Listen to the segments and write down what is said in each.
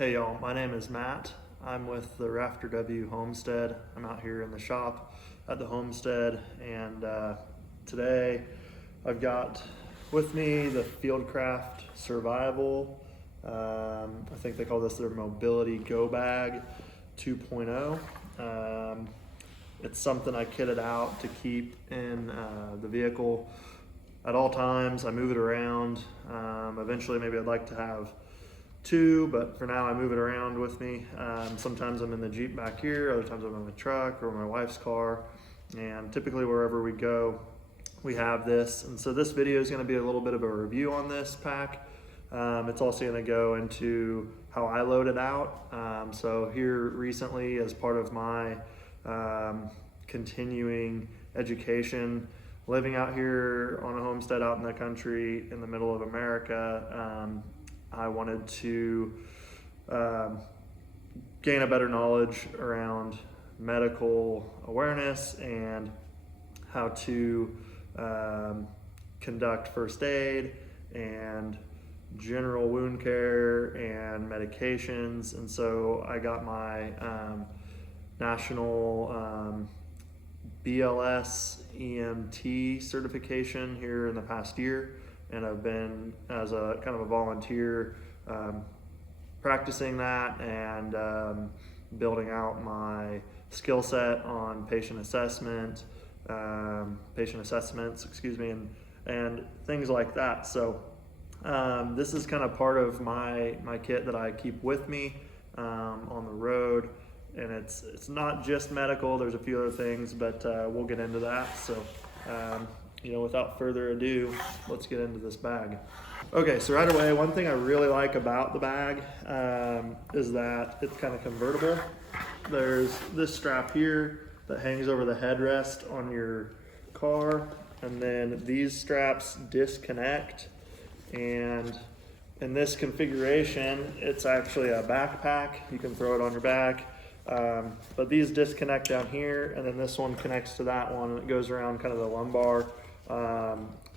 Hey y'all, my name is Matt. I'm with the Rafter W Homestead. I'm out here in the shop at the homestead, and today I've got with me the Fieldcraft Survival. I think they call this their Mobility GoBag 2.0. It's something I kitted out to keep in the vehicle at all times. I move it around. Eventually maybe I'd like to have two, but for now I move it around with me. Sometimes I'm in the Jeep back here, other times I'm in the truck or my wife's car, and typically wherever we go we have this. And so this video is going to be a little bit of a review on this pack. It's also going to go into how I load it out. So here recently, as part of my continuing education, living out here on a homestead out in the country in the middle of America, I wanted to gain a better knowledge around medical awareness and how to conduct first aid and general wound care and medications. And so I got my national BLS EMT certification here in the past year, and I've been as a kind of a volunteer practicing that and building out my skill set on patient assessments, and things like that. So this is kind of part of my kit that I keep with me on the road, and it's not just medical. There's a few other things, but we'll get into that. So without further ado, let's get into this bag. Okay, so right away, one thing I really like about the bag is that it's kind of convertible. There's this strap here that hangs over the headrest on your car, and then these straps disconnect, and in this configuration, it's actually a backpack. You can throw it on your back. But these disconnect down here, and then this one connects to that one, and it goes around kind of the lumbar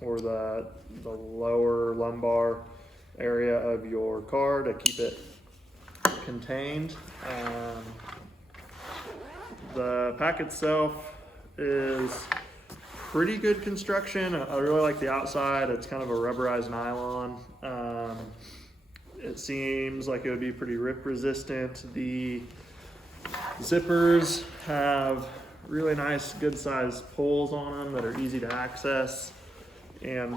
or the lower lumbar area of your car to keep it contained. The pack itself is pretty good construction. I really like the outside. It's kind of a rubberized nylon. It seems like it would be pretty rip resistant. The zippers have really nice, good sized pulls on them that are easy to access. And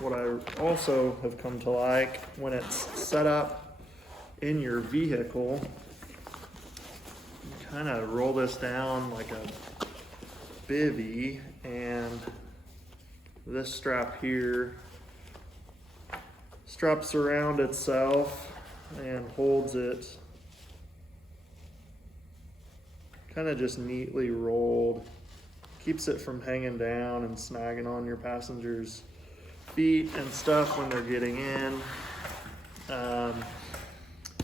what I also have come to like, when it's set up in your vehicle, you kind of roll this down like a bivvy, and this strap here straps around itself and holds it kind of just neatly rolled, keeps it from hanging down and snagging on your passengers' feet and stuff when they're getting in.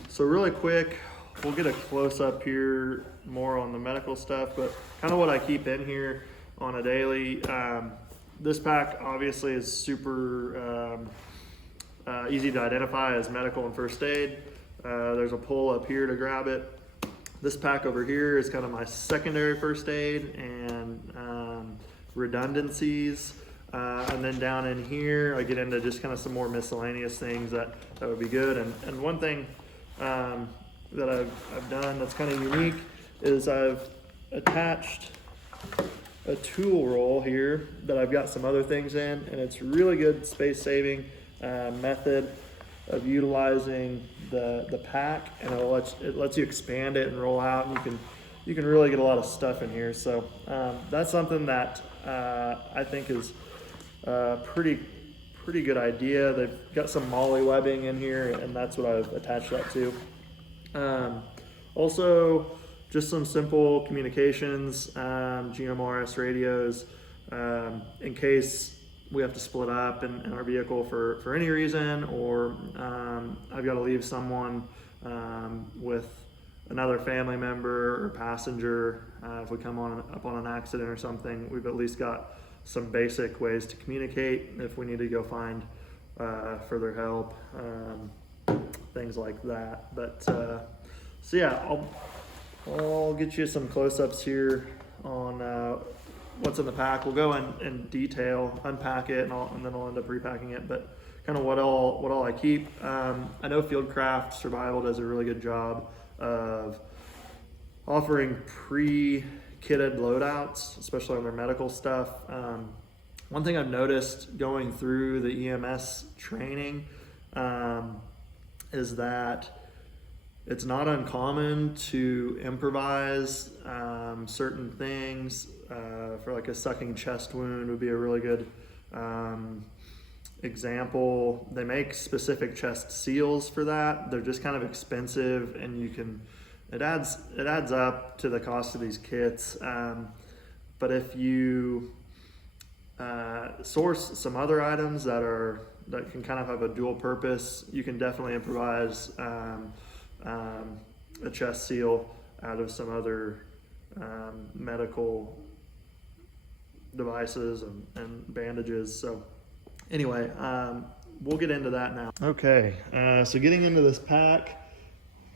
So really quick, we'll get a close up here more on the medical stuff, but kind of what I keep in here on a daily. This pack obviously is super easy to identify as medical and first aid. There's a pull up here to grab it. This pack over here is kind of my secondary first aid and redundancies. And then down in here, I get into just kind of some more miscellaneous things that would be good. And one thing that I've done that's kind of unique is I've attached a tool roll here that I've got some other things in, and it's really good space saving method of utilizing the pack, and it lets you expand it and roll out, and you can really get a lot of stuff in here. So that's something that I think is a pretty good idea. They've got some MOLLE webbing in here, and that's what I've attached that to. Also, just some simple communications, GMRS radios, in case we have to split up in our vehicle for any reason, or I've got to leave someone with another family member or passenger. If we come up on an accident or something, we've at least got some basic ways to communicate if we need to go find further help. things like that. But so yeah, I'll get you some close-ups here on what's in the pack. We'll go in detail, unpack it, and then I'll end up repacking it. But kind of what all I keep. I know Fieldcraft Survival does a really good job of offering pre-kitted loadouts, especially on their medical stuff. One thing I've noticed going through the EMS training is that it's not uncommon to improvise certain things. For like a sucking chest wound would be a really good example. They make specific chest seals for that. They're just kind of expensive, and it adds up to the cost of these kits. But if you source some other items that can kind of have a dual purpose, you can definitely improvise a chest seal out of some other medical devices and bandages. So anyway, we'll get into that now. Okay, so getting into this pack,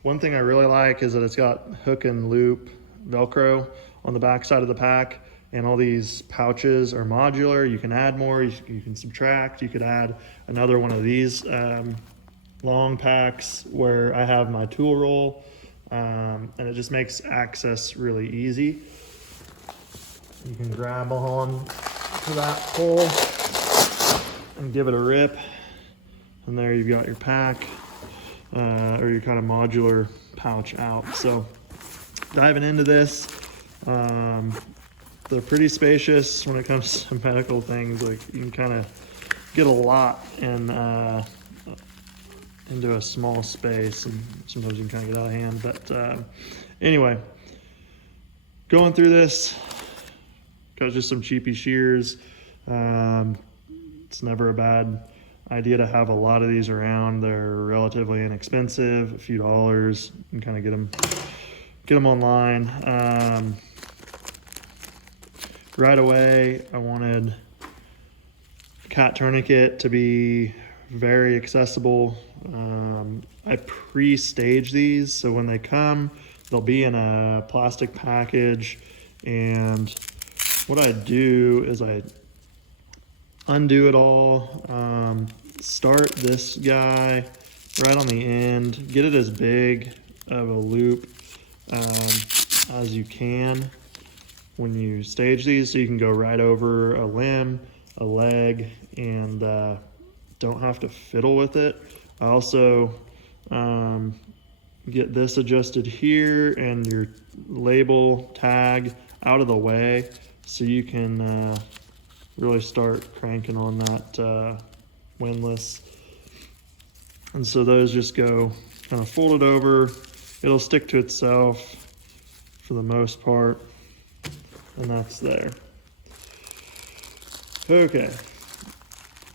one thing I really like is that it's got hook and loop Velcro on the back side of the pack, and all these pouches are modular. You can add more, you can subtract. You could add another one of these long packs where I have my tool roll, and it just makes access really easy. You can grab on to that pole and give it a rip, and there you've got your pack, or your kind of modular pouch out. So diving into this, they're pretty spacious when it comes to medical things. Like, you can kind of get a lot in into a small space, and sometimes you can kind of get out of hand. But anyway, going through this, got just some cheapy shears. It's never a bad idea to have a lot of these around. They're relatively inexpensive, a few dollars. You can kind of get them online. Right away, I wanted cat tourniquet to be very accessible. I pre-stage these, so when they come, they'll be in a plastic package, and what I do is I undo it all, start this guy right on the end, get it as big of a loop as you can when you stage these, so you can go right over a limb, a leg, and don't have to fiddle with it. I also get this adjusted here and your label tag out of the way, so you can really start cranking on that windlass. And so those just go kind of folded over. It'll stick to itself for the most part, and that's there. Okay,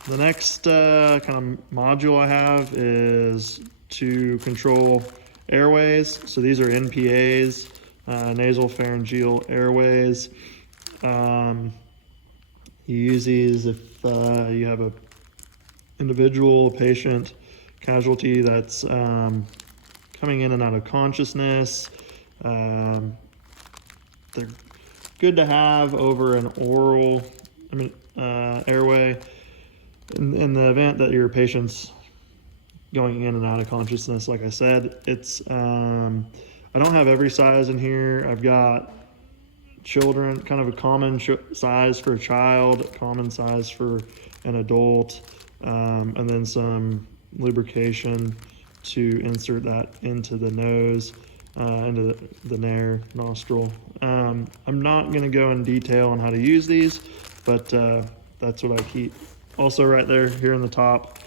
the next kind of module I have is to control airways. So these are NPAs, nasal pharyngeal airways. You use these if you have a individual, patient, casualty that's coming in and out of consciousness. They're good to have over an oral airway. In the event that your patient's going in and out of consciousness, like I said, it's I don't have every size in here. I've got children, kind of a common size for a child, common size for an adult, and then some lubrication to insert that into the nose, into the nostril. I'm not going to go in detail on how to use these, but that's what I keep. Also right there, here in the top,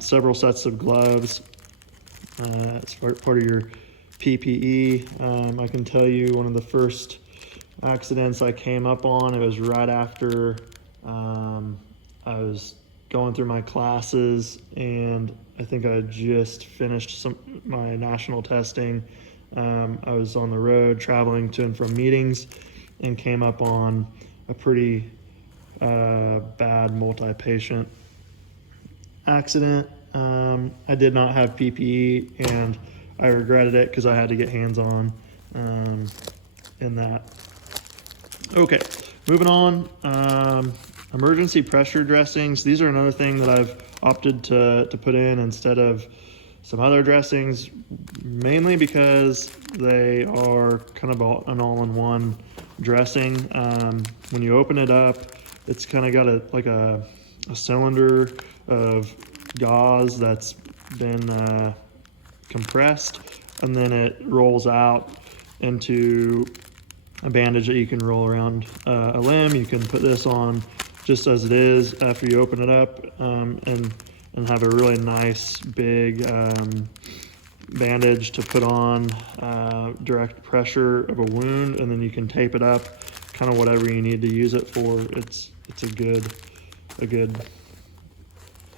several sets of gloves. It's part of your PPE. I can tell you one of the first accidents I came up on, it was right after I was going through my classes, and I think I just finished my national testing. I was on the road traveling to and from meetings and came up on a pretty bad multi-patient accident. I did not have PPE, and I regretted it because I had to get hands-on in that. Okay, moving on. Emergency pressure dressings. These are another thing that I've opted to put in instead of some other dressings, mainly because they are kind of an all-in-one dressing. When you open it up, it's kind of got a cylinder of gauze that's been compressed, and then it rolls out into a bandage that you can roll around a limb. You can put this on just as it is after you open it up, and have a really nice big bandage to put on direct pressure of a wound, and then you can tape it up kind of whatever you need to use it for. It's a good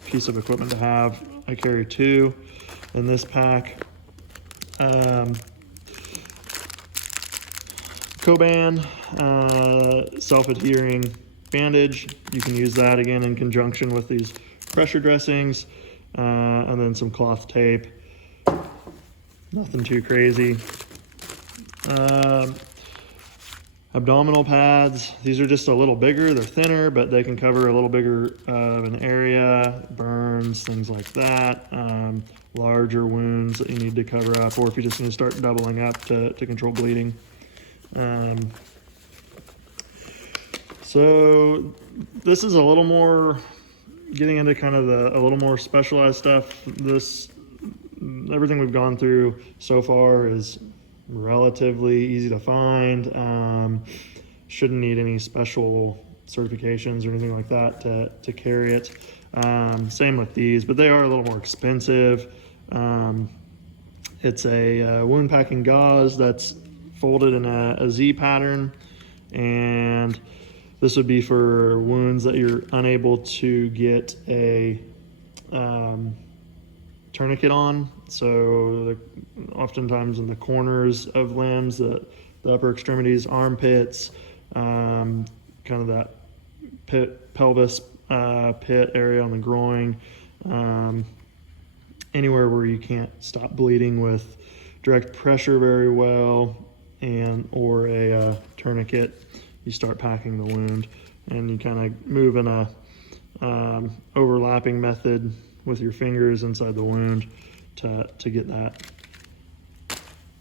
piece of equipment to have. I carry 2 in this pack. Coban self-adhering bandage. You can use that again in conjunction with these pressure dressings, and then some cloth tape. Nothing too crazy. Abdominal pads. These are just a little bigger. They're thinner, but they can cover a little bigger of an area. Burns, things like that. Larger wounds that you need to cover up, or if you just need to start doubling up to control bleeding. So this is a little more getting into kind of a little more specialized stuff. Everything we've gone through so far is relatively easy to find. Shouldn't need any special certifications or anything like that to carry it. Same with these, but they are a little more expensive. It's a wound packing gauze that's folded in a Z pattern, and this would be for wounds that you're unable to get a tourniquet on. So oftentimes in the corners of limbs, the upper extremities, armpits, kind of that pelvis pit area on the groin, anywhere where you can't stop bleeding with direct pressure very well, or a tourniquet. You start packing the wound, and you kind of move in a overlapping method with your fingers inside the wound to get that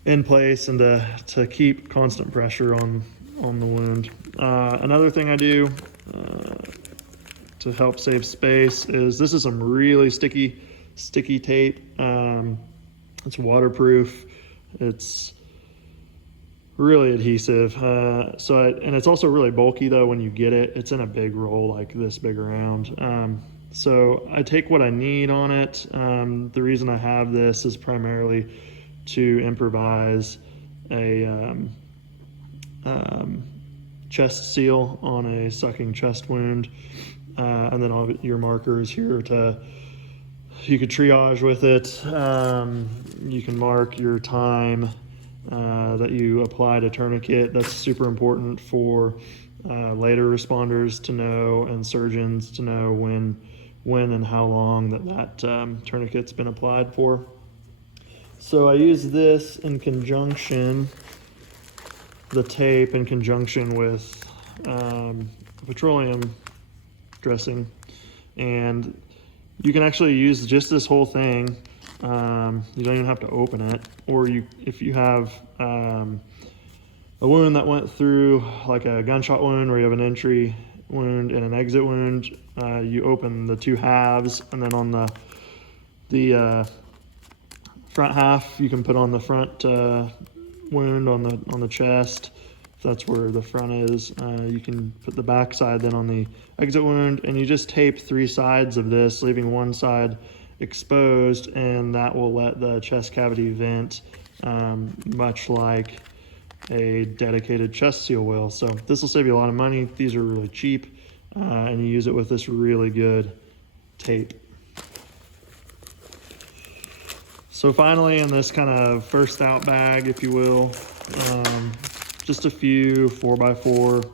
in place and to keep constant pressure on the wound. Another thing I do to help save space is this is some really sticky tape. It's waterproof. It's really adhesive. And it's also really bulky though when you get it. It's in a big roll like this big around. So I take what I need on it. The reason I have this is primarily to improvise a chest seal on a sucking chest wound. And then all your markers here you could triage with it. You can mark your time that you applied a tourniquet. That's super important for later responders to know, and surgeons to know when and how long that tourniquet's been applied for. So I use this in conjunction, the tape in conjunction with petroleum dressing, and you can actually use just this whole thing. You don't even have to open it, or if you have a wound that went through like a gunshot wound where you have an entry wound and an exit wound, you open the 2 halves, and then on the front half you can put on the front wound on the chest. If that's where the front is, you can put the back side then on the exit wound, and you just tape 3 sides of this, leaving one side exposed, and that will let the chest cavity vent, much like a dedicated chest seal will. So this will save you a lot of money. These are really cheap, and you use it with this really good tape. So finally, in this kind of first out bag, if you will, just a few 4x4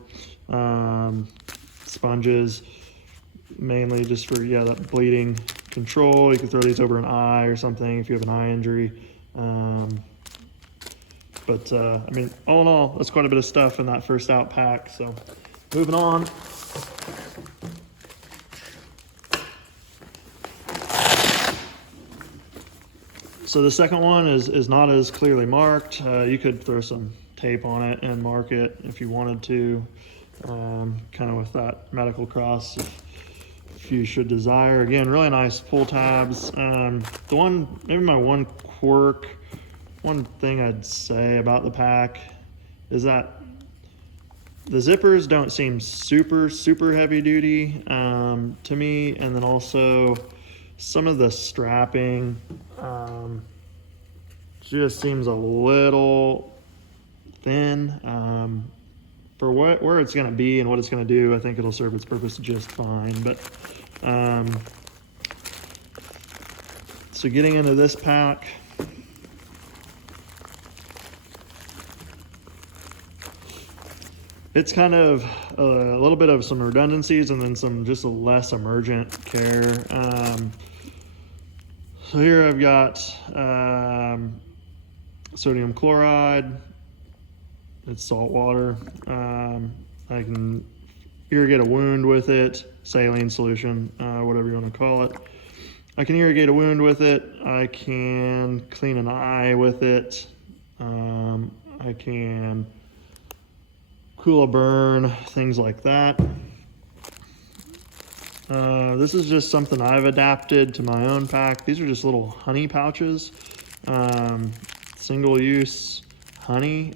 sponges, mainly just for that bleeding control. You can throw these over an eye or something if you have an eye injury. I mean, all in all, that's quite a bit of stuff in that first out pack. So moving on. So the second one is not as clearly marked. You could throw some tape on it and mark it if you wanted to, kind of with that medical cross if you should desire. Again, really nice pull tabs. Maybe my one quirk, one thing I'd say about the pack is that the zippers don't seem super heavy duty to me, and then also some of the strapping just seems a little thin for where it's going to be and what it's going to do. I think it'll serve its purpose just fine. But so getting into this pack, it's kind of a little bit of some redundancies and then some just a less emergent care. So here I've got sodium chloride. It's salt water. I can irrigate a wound with it, saline solution, whatever you want to call it. I can irrigate a wound with it. I can clean an eye with it. I can cool a burn, things like that. This is just something I've adapted to my own pack. These are just little honey pouches, single use honey.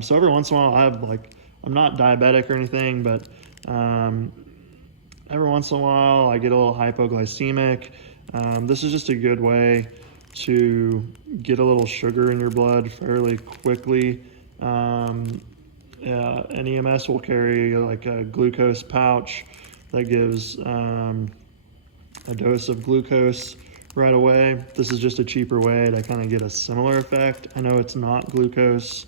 So every once in a while I have, like, I'm not diabetic or anything, but every once in a while I get a little hypoglycemic. This is just a good way to get a little sugar in your blood fairly quickly. An EMS will carry like a glucose pouch that gives a dose of glucose right away. This is just a cheaper way to kind of get a similar effect. I know it's not glucose,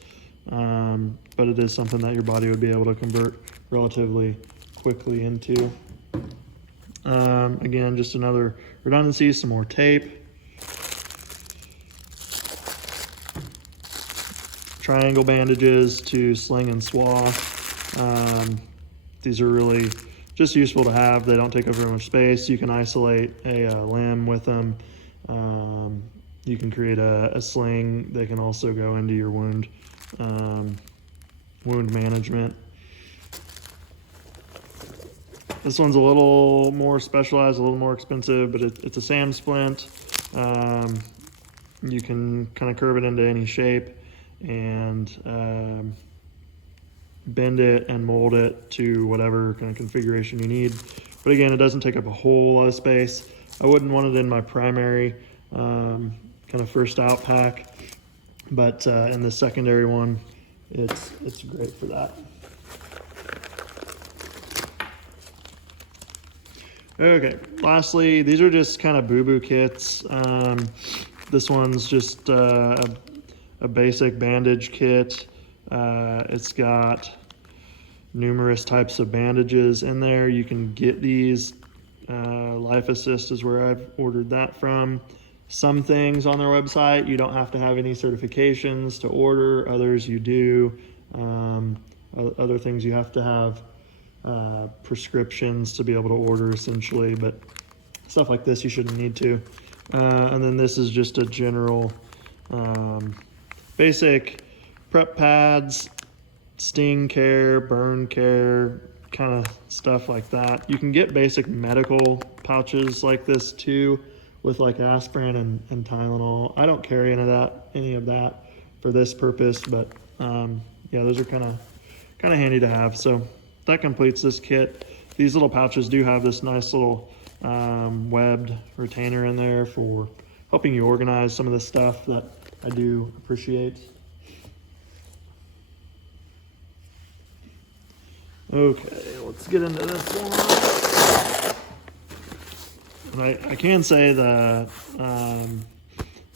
but it is something that your body would be able to convert relatively quickly into. Again, just another redundancy, some more tape. Triangle bandages to sling and swath. These are really just useful to have. They don't take up very much space. You can isolate a limb with them. You can create a sling. They can also go into your wound management. This one's a little more specialized, a little more expensive, but it's a SAM splint. You can kind of curve it into any shape and bend it and mold it to whatever kind of configuration you need. But again, it doesn't take up a whole lot of space. I wouldn't want it in my primary kind of first out pack, but in the secondary one, it's great for that. Okay, lastly, these are just kind of boo-boo kits. This one's just a basic bandage kit. It's got numerous types of bandages in there. You can get these. Life Assist is where I've ordered that from. Some things on their website, you don't have to have any certifications to order. Others you do. Other things you have to have prescriptions to be able to order, essentially, but stuff like this you shouldn't need to. And then this is just a general basic prep pads, sting care, burn care, kind of stuff like that. You can get basic medical pouches like this too, with like aspirin and Tylenol. I don't carry any of that for this purpose, but yeah, those are kind of handy to have. So that completes this kit. These little pouches do have this nice little webbed retainer in there for helping you organize some of the stuff that I do appreciate. Okay, let's get into this one. And I can say the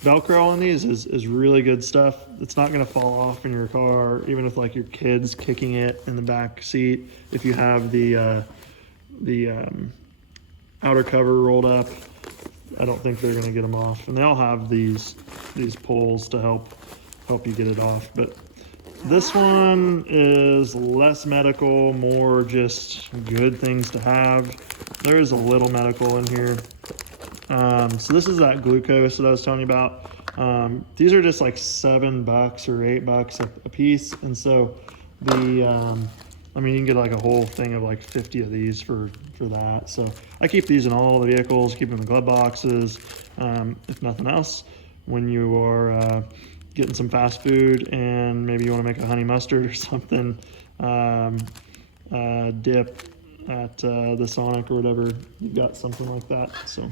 Velcro on these is really good stuff. It's not going to fall off in your car, even if like your kid's kicking it in the back seat. If you have the outer cover rolled up, I don't think they're gonna get them off. And they all have these poles to help you get it off. But this one is less medical, more just good things to have. There is a little medical in here. So this is that glucose that I was telling you about. These are just like $7 or $8 a piece. And so I mean, you can get like a whole thing of like 50 of these for that. So I keep these in all the vehicles, keep them in glove boxes. If nothing else, when you are getting some fast food and maybe you want to make a honey mustard or something, dip at the Sonic or whatever, you've got something like that. So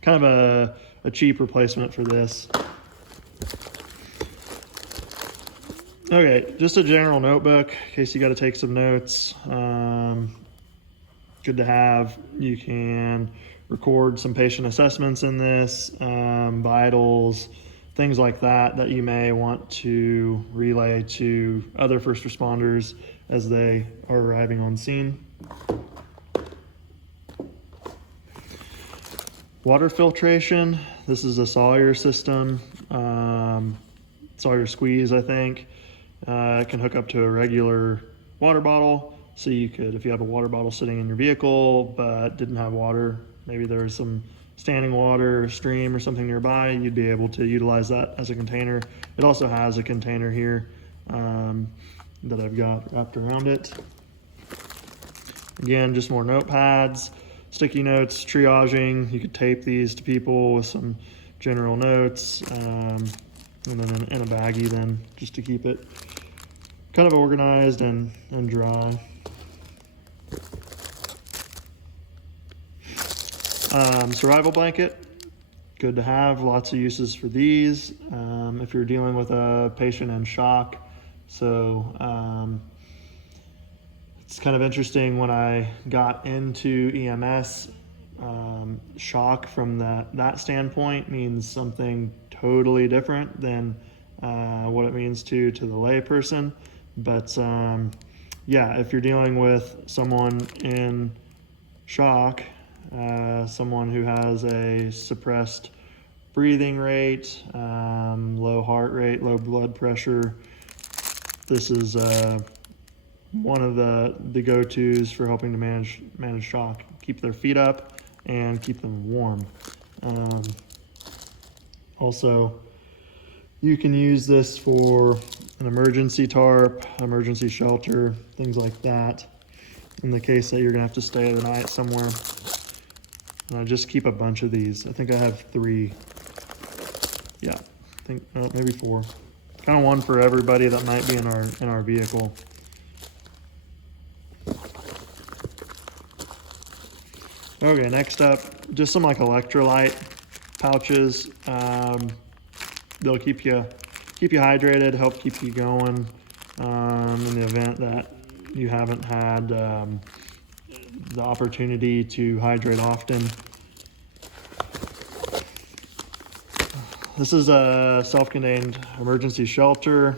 kind of a cheap replacement for this. Okay, just a general notebook in case you got to take some notes. Good to have. You can record some patient assessments in this, vitals, things like that you may want to relay to other first responders as they are arriving on scene. Water filtration. This is a Sawyer system, Sawyer squeeze, I think. It can hook up to a regular water bottle. So you could, if you have a water bottle sitting in your vehicle but didn't have water, maybe there's some standing water, stream or something nearby, you'd be able to utilize that as a container. It also has a container here that I've got wrapped around it. Again, just more notepads, sticky notes, triaging. You could tape these to people with some general notes, and then in a baggie then, just to keep it kind of organized and dry. Survival blanket, good to have, lots of uses for these if you're dealing with a patient in shock. So it's kind of interesting when I got into EMS, shock from that standpoint means something totally different than what it means to the lay person. But yeah, if you're dealing with someone in shock, someone who has a suppressed breathing rate, low heart rate, low blood pressure, this is one of the go-tos for helping to manage shock. Keep their feet up and keep them warm. Also, you can use this for an emergency tarp, emergency shelter, things like that, in the case that you're gonna have to stay the night somewhere. And I just keep a bunch of these. I think I have 3. Yeah, I think maybe 4. Kind of one for everybody that might be in our vehicle. Okay, next up, just some like electrolyte pouches. They'll keep you hydrated, help keep you going in the event that you haven't had the opportunity to hydrate often. This is a self-contained emergency shelter.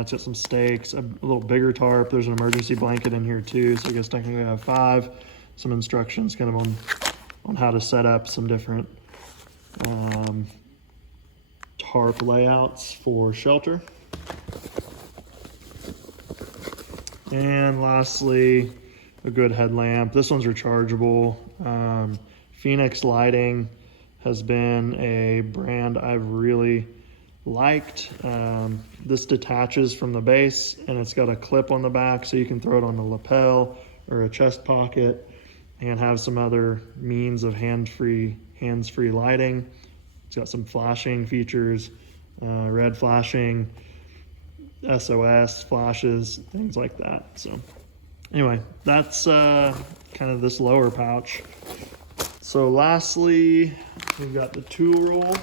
It's got some stakes, a little bigger tarp. There's an emergency blanket in here too, so I guess technically I have 5. Some instructions kind of on how to set up some different tarp layouts for shelter. And lastly, a good headlamp. This one's rechargeable. Phoenix Lighting has been a brand I've really liked. This detaches from the base and it's got a clip on the back so you can throw it on the lapel or a chest pocket and have some other means of hands-free lighting. It's got some flashing features, red flashing, SOS flashes, things like that. So anyway, that's kind of this lower pouch. So lastly, we've got the tool roll.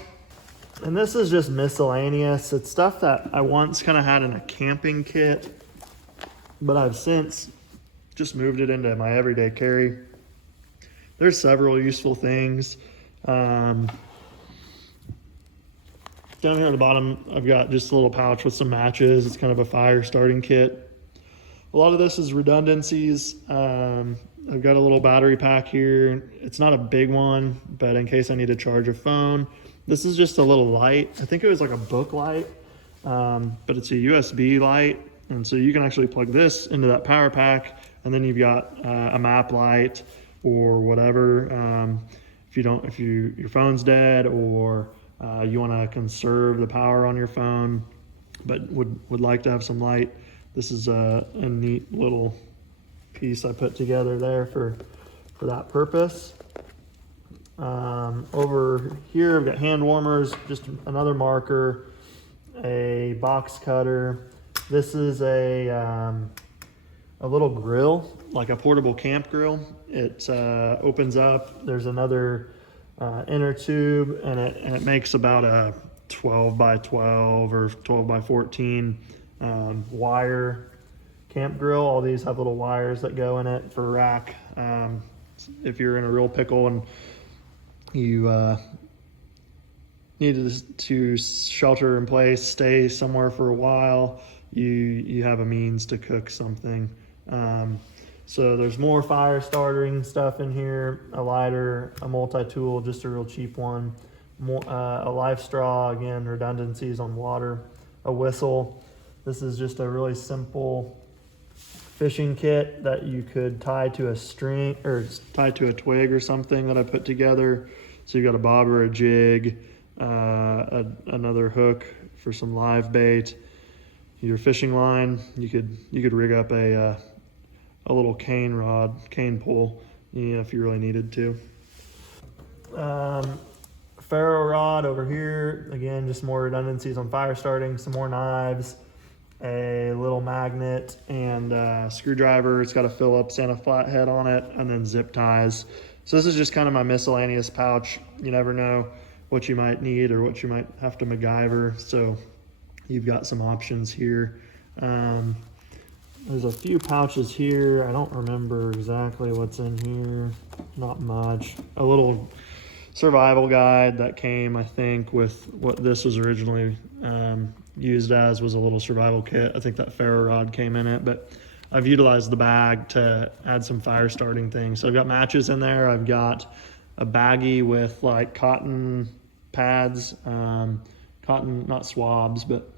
And this is just miscellaneous. It's stuff that I once kind of had in a camping kit, but I've since just moved it into my everyday carry. There's several useful things. Down here at the bottom, I've got just a little pouch with some matches. It's kind of a fire starting kit. A lot of this is redundancies. I've got a little battery pack here. It's not a big one, but in case I need to charge a phone. This is just a little light. I think it was like a book light, but it's a USB light. And so you can actually plug this into that power pack, and then you've got a map light or whatever. If your phone's dead, or you want to conserve the power on your phone, but would like to have some light, this is a neat little piece I put together there for that purpose. Over here I've got hand warmers, just another marker, a box cutter. This is a little grill, like a portable camp grill. It opens up. There's another inner tube, and it makes about a 12 by 12 or 12 by 14 wire camp grill. All these have little wires that go in it for rack. If you're in a real pickle and you needed to shelter in place, stay somewhere for a while, you have a means to cook something. So there's more fire starting stuff in here, a lighter, a multi-tool, just a real cheap one, a life straw, again, redundancies on water, a whistle. This is just a really simple fishing kit that you could tie to a string or tie to a twig or something that I put together. So you got a bobber, a jig, another hook for some live bait, your fishing line. You could rig up a little cane pole, if you really needed to. Ferro rod over here, again, just more redundancies on fire starting, some more knives, a little magnet, and a screwdriver. It's got a Phillips and a flathead on it, and then zip ties. So this is just kind of my miscellaneous pouch. You never know what you might need or what you might have to MacGyver, so you've got some options here. There's a few pouches here. I don't remember exactly what's in here. Not much. A little survival guide that came, I think, with what this was originally used as, was a little survival kit. I think that ferro rod came in it, but I've utilized the bag to add some fire starting things. So I've got matches in there. I've got a baggie with like cotton pads, cotton, not swabs, but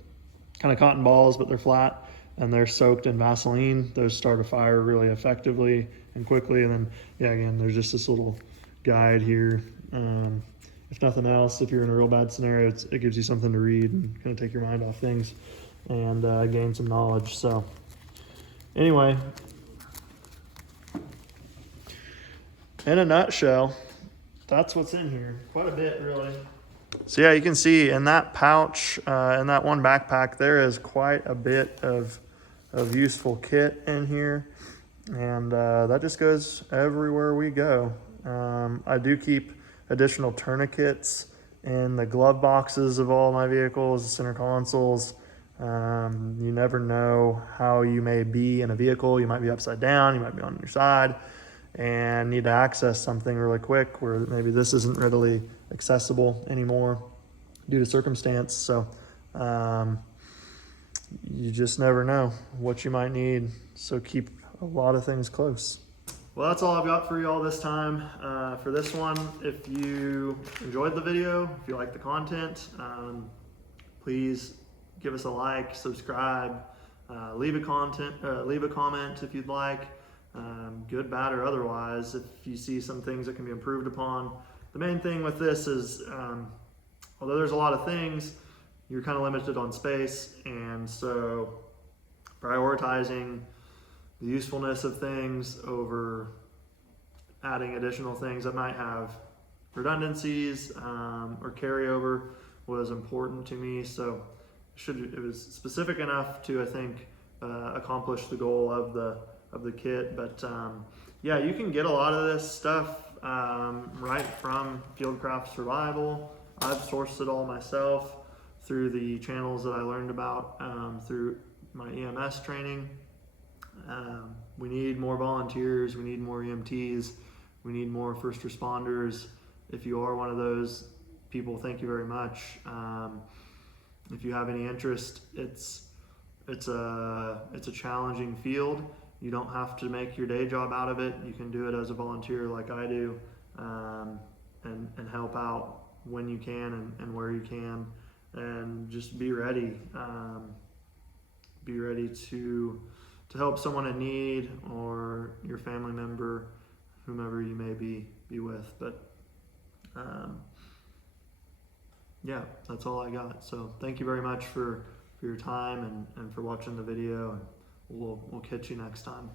kind of cotton balls, but they're flat and they're soaked in Vaseline. Those start a fire really effectively and quickly. And then, yeah, again, there's just this little guide here. If nothing else, if you're in a real bad scenario, it gives you something to read and kind of take your mind off things and gain some knowledge. So anyway, in a nutshell, that's what's in here. Quite a bit, really. So yeah, you can see in that pouch, in that one backpack, there is quite a bit of useful kit in here, and that just goes everywhere we go. I do keep additional tourniquets in the glove boxes of all my vehicles, the center consoles. You never know how you may be in a vehicle. You might be upside down, you might be on your side, and need to access something really quick where maybe this isn't readily accessible anymore due to circumstance. So you just never know what you might need. So keep a lot of things close. Well, that's all I've got for you all this time for this one. If you enjoyed the video, if you like the content, please give us a like, subscribe, leave a comment if you'd like, good, bad, or otherwise. If you see some things that can be improved upon. The main thing with this is, although there's a lot of things, you're kind of limited on space, and so prioritizing the usefulness of things over adding additional things that might have redundancies or carryover was important to me. So it was specific enough to, I think, accomplish the goal of the kit. But yeah, you can get a lot of this stuff right from Fieldcraft Survival. I've sourced it all myself through the channels that I learned about through my EMS training. We need more volunteers, we need more EMTs, we need more first responders. If you are one of those people, thank you very much. If you have any interest, it's a challenging field, You don't have to make your day job out of it. You can do it as a volunteer like I do, and help out when you can and where you can, and just be ready. Be ready to help someone in need, or your family member, whomever you may be with. But yeah, that's all I got. So thank you very much for your time and for watching the video, and we'll catch you next time.